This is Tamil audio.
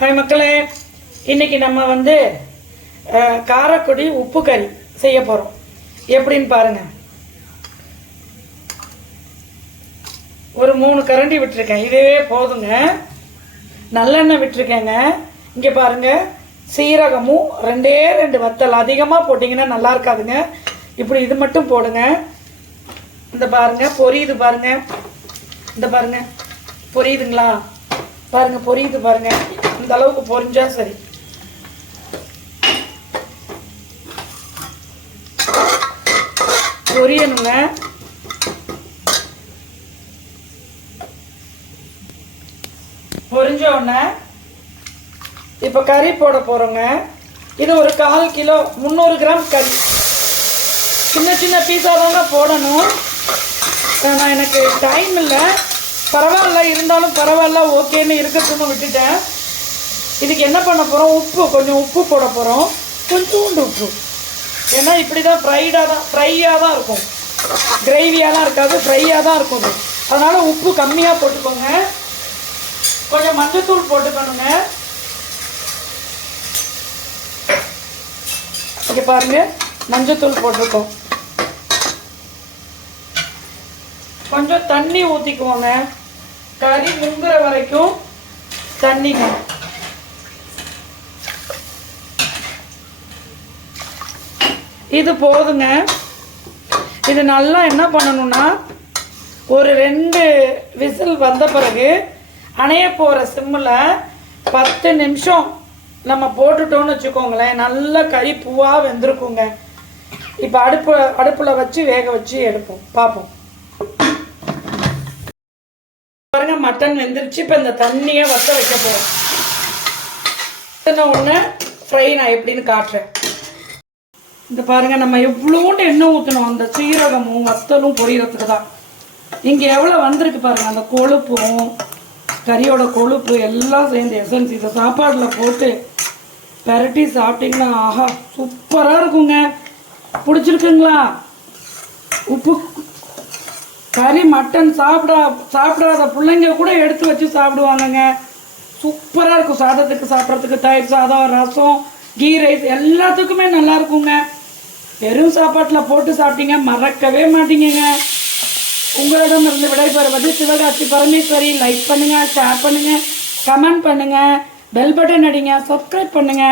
ஹாய் மக்களே, இன்னைக்கு நம்ம வந்து காரக்குடி உப்பு கறி செய்ய போகிறோம். எப்படின்னு பாருங்க. ஒரு 3 கரண்டி விட்டுருக்கேன், இதுவே போதுங்க. நல்லெண்ணெய் விட்டுருக்கேங்க. இங்கே பாருங்க, சீரகமும் 2 வத்தல். அதிகமாக போட்டிங்கன்னா நல்லா இருக்காதுங்க. இப்படி இது மட்டும் போடுங்க. இந்த பாருங்க பொரியுது பாருங்க. இந்த பாருங்க பொரியுதுங்களா? பாருங்க பொரியுது பாருங்க. இந்த அளவுக்கு பொரிஞ்சா சரி. பொரியணுங்க. பொரிஞ்ச உடனே இப்போ கறி போட போறோங்க. இது ஒரு 1/4 கிலோ 300 கிராம் கறி. சின்ன சின்ன பீஸாக தாங்க போடணும். நான் எனக்கு டைம் இல்லை, பரவாயில்ல, இருந்தாலும் பரவாயில்ல ஓகேன்னு இருக்கட்டும்னு விட்டுட்டேன். இதுக்கு என்ன பண்ண போகிறோம், கொஞ்சம் உப்பு போட போகிறோம், கொஞ்சோண்டு உப்பு. ஏன்னா இப்படி தான் ஃப்ரையாக தான் இருக்கும், கிரேவியாலாம் இருக்காது, ஃப்ரையாக தான் இருக்கும். அதனால் உப்பு கம்மியாக போட்டுக்கோங்க. கொஞ்சம் மஞ்சத்தூள் போட்டுக்கணுங்க. இங்கே பாருங்கள், மஞ்சத்தூள் போட்டிருக்கோம். கொஞ்சம் தண்ணி ஊற்றிக்குவோங்க. கறி முங்குற வரைக்கும் தண்ணிங்க. இது போதுங்க. இது நல்லா என்ன பண்ணணும்னா, ஒரு 2 விசில் வந்த பிறகு அணைய போகிற சிம்மில் 10 நிமிஷம் நம்ம போட்டுட்டோன்னு வச்சுக்கோங்களேன், நல்ல கறி பூவாக வெந்திருக்குங்க. இப்போ அடுப்பில் வச்சு வேக வச்சு எடுப்போம், பார்ப்போம். பாருங்க, மட்டன் வெந்துருச்சு. இப்போ இந்த தண்ணியை வத்த வைக்க போகிறோம். ஒன்று ஃப்ரை நான் எப்படின்னு காட்டுறேன். இந்த பாருங்க, நம்ம எவ்வளோண்டு எண்ணெய் ஊற்றணும் அந்த சீரகமும் வத்தலும் பொரியறதுக்கு தான். இங்கே எவ்வளோ வந்திருக்கு பாருங்க. அந்த கொழுப்பும் கறியோட கொழுப்பு எல்லாம் சேர்ந்து எசன்ஸ் இதை சாப்பாடில் போட்டு பெரட்டி சாப்பிட்டிங்கன்னா ஆஹா சூப்பராக இருக்குங்க. பிடிச்சிருக்குங்களா? உப்பு கறி மட்டன் சாப்பிடாத பிள்ளைங்க கூட எடுத்து வச்சு சாப்பிடுவாங்கங்க. சூப்பராக இருக்கும். சாதத்துக்கு சாப்பிட்றதுக்கு, தயிர் சாதம், ரசம், கீ ரைஸ் எல்லாத்துக்குமே நல்லா இருக்குங்க. வெறும் சாப்பாட்டில் போட்டு சாப்பிட்டீங்க மறக்கவே மாட்டீங்க. உங்களிடம் இருந்து விடைபெறுவது சிவகாசி பரமேஸ்வரி. லைக் பண்ணுங்க, ஷேர் பண்ணுங்க, கமெண்ட் பண்ணுங்க, பெல் பட்டன் அடிங்க, சப்ஸ்கிரைப் பண்ணுங்க.